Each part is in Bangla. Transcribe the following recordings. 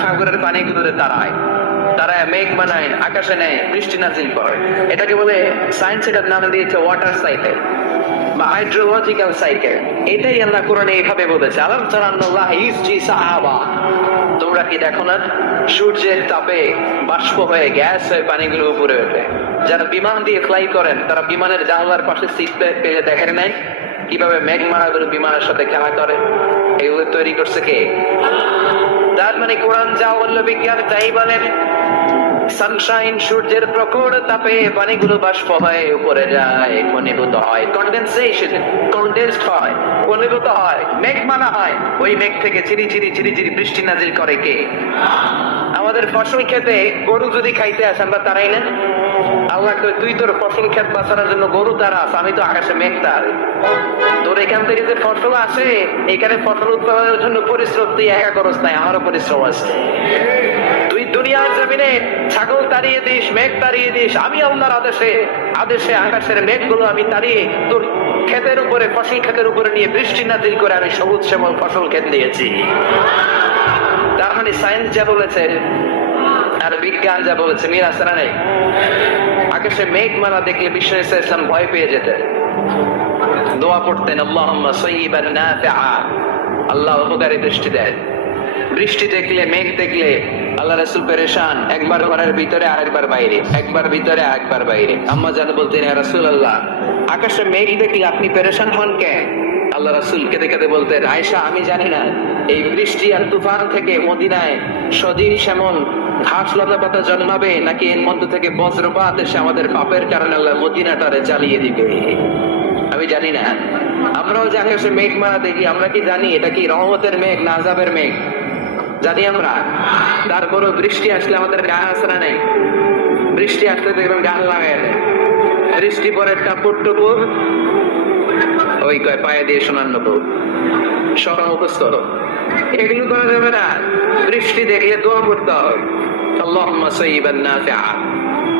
সাগরের পানিগুলোতে তারা মেঘ বানায়, আকাশে নেয়, বৃষ্টি নাজিল করে। এটাকে বলে সায়েন্স এটার নাম দিয়েছে ওয়াটার সাইকেল বা হাইড্রোলজিক্যাল সাইকেল। এটাই আল্লাহ কোরআনে এইভাবে বলেছে, আলাম তারা আন্নাল্লাহ ইউসজি সাহাবা, তোমরা কি দেখো না সূর্যের তাপে বাষ্প হয়ে গ্যাস হয়ে পানিগুলো উপরে ওঠে। যারা বিমান দিয়ে ফ্লাই করেন তারা বিমানের জানলার পাশে সিট বেল্ট পেয়ে দেখেন নাই কিভাবে মেঘমালাগুলো বিমানের সাথে খেলা করে? এগুলো তৈরি করছে কে? তার মানে কোরআন যা বলল বিজ্ঞান তাই বলেন। সানশাইন, সূর্যের প্রখর তাপে পানিগুলো বাষ্প হয়ে উপরে যায়, ঘনীভূত হয়, কন্ডেনসেশন, কন্ডেন্সড হয়, ঘনীভূত হয়, মেঘমালা হয়। ওই মেঘ থেকে চিরি চিরি চিরি চিরি বৃষ্টি নাজিল করে কে? আমাদের ফসল খেতে গরু যদি খাইতে আসে আমরা তারাই না? আল্লাহ কই, তুই তোর ফসল ক্ষেত বাঁচানোর জন্য গরু তারাস, আমি তো আকাশে মেঘ তার। তোর এখান থেকে যে ফসল আসে, এখানে ফসল উৎপাদনের জন্য পরিশ্রম তুই একা করস নাই, আমারও পরিশ্রম আছে। তুই দুনিয়ার জমিনে ছাগল তাড়িয়ে দিস, মেঘ তাড়িয়ে দিস, আমি আল্লাহর আদেশে আকাশের মেঘগুলো আমি তাড়িয়ে তোর ক্ষেতের উপরে, ফসল ক্ষেতের উপরে নিয়ে বৃষ্টি নাজিল করে আমি সবুজ শ্যামল ফসল ক্ষেত দিয়েছি। তার মানে সায়েন্স যা বলেছে আর বিজ্ঞান যা বলেছে মিল আছে না নেই? আকাশে মেঘমালা দেখলে বিশ্ব ইসলাম ভয় পেয়ে যেতেন, দোয়া করতেন, আল্লাহুম্মা সাইয়্যিবান নাফিআ, আল্লাহ উপকারী বৃষ্টি দেয়। বৃষ্টি দেখলে, মেঘ দেখলে আল্লাহ রাসূল পেরেশান, একবার ঘরের ভিতরে আরেকবার বাইরে, একবার ভিতরে আরেকবার বাইরে। আম্মা জান বলতেন, ইয়া রাসূলুল্লাহ, আকাশে মেঘ দেখলে আপনি পেরেশান হন কেন? আল্লাহ রাসূল কেঁদে কেঁদে বলতেন, আয়েশা, আমি জানি না এই বৃষ্টি আর তুফান থেকে মদিনায় সজীব শ্যামল ঘাস লতা পাতা জন্মাবে নাকি এর মধ্য থেকে বজ্রপাত এসে আমাদের পাপের কারণে আল্লাহ মদিনাটারে জ্বালিয়ে দিবে, আমি জানি না। আমরাও যে আকাশে মেঘমালা দেখি, আমরা কি জানি এটা কি রহমতের মেঘ না আযাবের মেঘ? জানি আমরা। তারপরও বৃষ্টি আসলে আমাদের গায়ে আসরা নেই। বৃষ্টি আসলে দেখবেন গান লাগাই দেয়। বৃষ্টি পরে টাপুর টুপুর, ওই কয় পায়ে দিয়ে শোনার নপুর, সব মুখস্থ। এগুলো করা যাবে না। বৃষ্টি দেখলে দোয়া করতে হবে, আল্লাহুম্মা সাইয়্যিবান নাফিআ,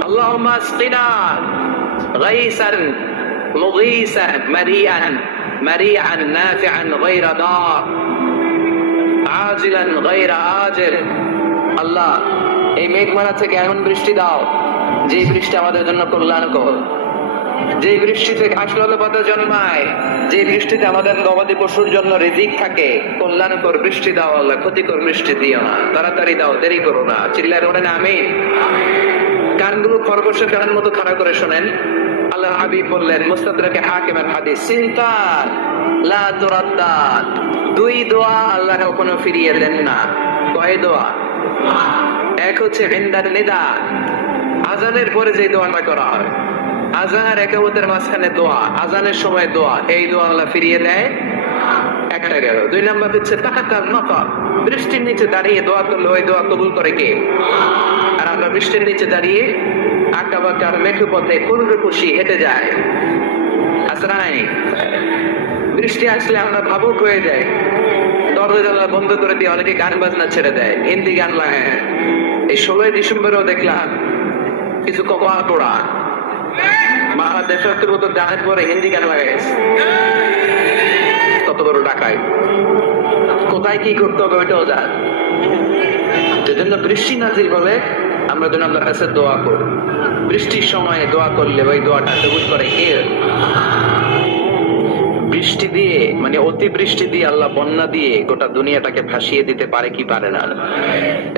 আল্লাহুম্মা আসকিনা গায়সান মুগীসান মারিআন নাফিআন গায়রা দার আজিলান গায়রা আজিল। আল্লাহ, এই মেঘমালা থেকে এমন বৃষ্টি দাও যে বৃষ্টি আমাদের জন্য কল্যাণকর, যে বৃষ্টিতে ঘাস লতা পাতা জন্মায়, যে বৃষ্টিতে আমাদের গবাদি পশুর জন্য রিজিক থাকে। কল্যাণকর বৃষ্টি দাও আল্লাহ, ক্ষতিকর বৃষ্টি দিও না, তাড়াতাড়ি দাও, দেরি করো না। চিল্লায় বলেন আমিন। কানগুলো খরগোশের কানের মতো খাড়া করে শোনেন। আল্লাহ হাবিব বললেন, মুস্তাদরাকে হাকিমের হাদিস, সিনতান লা তুরাদ্দাত, দুই দোয়া আল্লাহ কখনো ফিরিয়ে দেন না। কয় দোয়া? এক হচ্ছে ইনদার নিদা, আজানের পরে যে দোয়াটা করা হয়, আজান আর একামতের মাঝখানে দোয়া, আজানের সময় দোয়া, এই দোয়া আল্লাহ ফিরিয়ে দেয়, একটা গেল। দুই নাম্বার হচ্ছে তাহাক্কাল মাতার, বৃষ্টির নিচে দাঁড়িয়ে দোয়া করলে ওই দোয়া কবুল করে কে? আর আমরা বৃষ্টির নিচে দাঁড়িয়ে আঁকা বাঁকা মেঠো পথে কুরুরে খুশি হেঁটে যায়, আসরাই। বৃষ্টি আসলে আমরা ভাবুক হয়ে যাই, দরজা বন্ধ করে দিয়ে অনেকে গান বাজনা ছেড়ে দেয়, হিন্দি গান লাগায়। এই 16 ডিসেম্বরেও দেখলাম কিছু কপা টোড়া বাংলাদেশের মতো গানের পরে হিন্দি গান লাগাইছে। কত বড় ডাকাই, কোথায় কি করতে হবে ওইটাও জান। সেজন্য বৃষ্টি নাজিল বলে আমরা যেন আল্লাহর কাছে দোয়া করি। বৃষ্টির সময় দোয়া করলে ওই দোয়াটা কবুল করে কে? বৃষ্টি দিয়ে, মানে অতি বৃষ্টি দিয়ে আল্লাহ বন্যা দিয়ে গোটা দুনিয়াটাকে ভাসিয়ে দিতে পারে কি পারে না?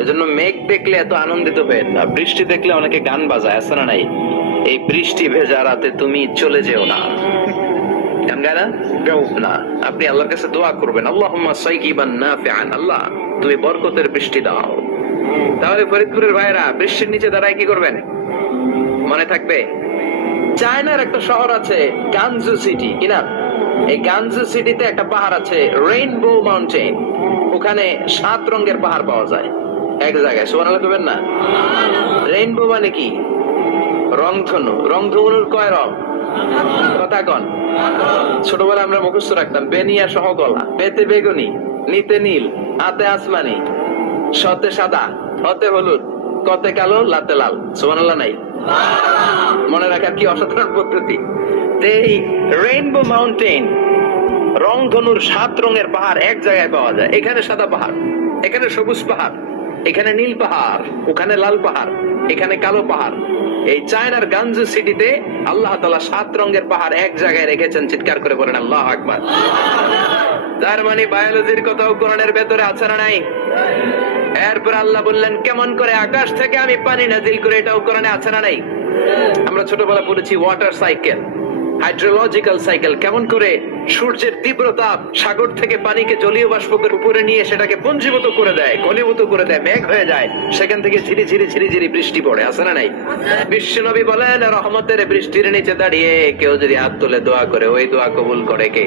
এজন্য মেঘ দেখলে এত আনন্দিত হবেন না, বৃষ্টি দেখলে অনেকে গান বাজায়, আছে না নাই? এই বৃষ্টি ভেজা রাতে তুমি চলে যেও না, না। আপনি আল্লাহর কাছে দোয়া করবেন, আল্লাহুম্মা সাইয়্যিবান নাফিআন, আল্লাহ তুমি বরকতের বৃষ্টি দাও। তাহলে ফরিদপুরের ভাইরা বৃষ্টির নিচে দাঁড়ায় কি করবেন? মনে থাকবে? চায়নার একটা শহর আছে গানজু সিটি, কিনা? এই গানজু সিটিতে একটা পাহাড় আছে রেইনবো মাউন্টেন, ওখানে 7 রঙের পাহাড় পাওয়া যায় এক জায়গায়। সুবহানাল্লাহ করবেন না? রেইনবো মানে কি? রংধনু। রংধনুর কয় রং? কথা কন। ছোটবেলা আমরা মুখস্থ রাখতাম, বেনিয়া সহ গলা, বেতে বেগুনি, নিতে নীল, হাতে আসমানি, সতে সাদা, হতে হলুদ, কতে কালো, লাতে লাল। সুবহানাল্লাহ নাই? মনে রাখার কি অসাধারণ পদ্ধতি। এই রেইনবো মাউন্টেন, রংধনুর 7 রঙের পাহাড় এক জায়গায় পাওয়া যায়। এখানে সাদা পাহাড়, এখানে সবুজ পাহাড়, এখানে নীল পাহাড়, ওখানে লাল পাহাড়, এখানে কালো পাহাড়। এই চায়নার গানজু সিটিতে আল্লাহ তাআলা 7 রঙের পাহাড় এক জায়গায় রেখেছেন। চিৎকার করে বলেন আল্লাহু আকবার। তার মানে বায়োলজির কথাও কোরআনের ভেতরে আছে না নাই? এরপর আল্লাহ বললেন কেমন করে আকাশ থেকে আমি পানি নাজিল করে, এটাও কোরআনে আছে না নাই? আমরা ছোটবেলা পড়েছি ওয়াটার সাইকেল, হাইড্রোলজিক্যাল সাইকেল, কেমন করে সূর্যের তীব্র তাপ সাগর থেকে পানিকে জলীয় বাষ্প করে উপরে নিয়ে সেটাকে পুঞ্জীভূত করে দেয়, ঘনীভূত করে দেয়, মেঘ হয়ে যায়, সেখান থেকে ঝিরি ঝিরি ঝিরি ঝিরি বৃষ্টি পড়ে, আছে না নাই? বিশ্বনবী বলেন রহমতের বৃষ্টির নিচে দাঁড়িয়ে কেউ যদি হাত তুলে দোয়া করে, ওই দোয়া কবুল করে কে?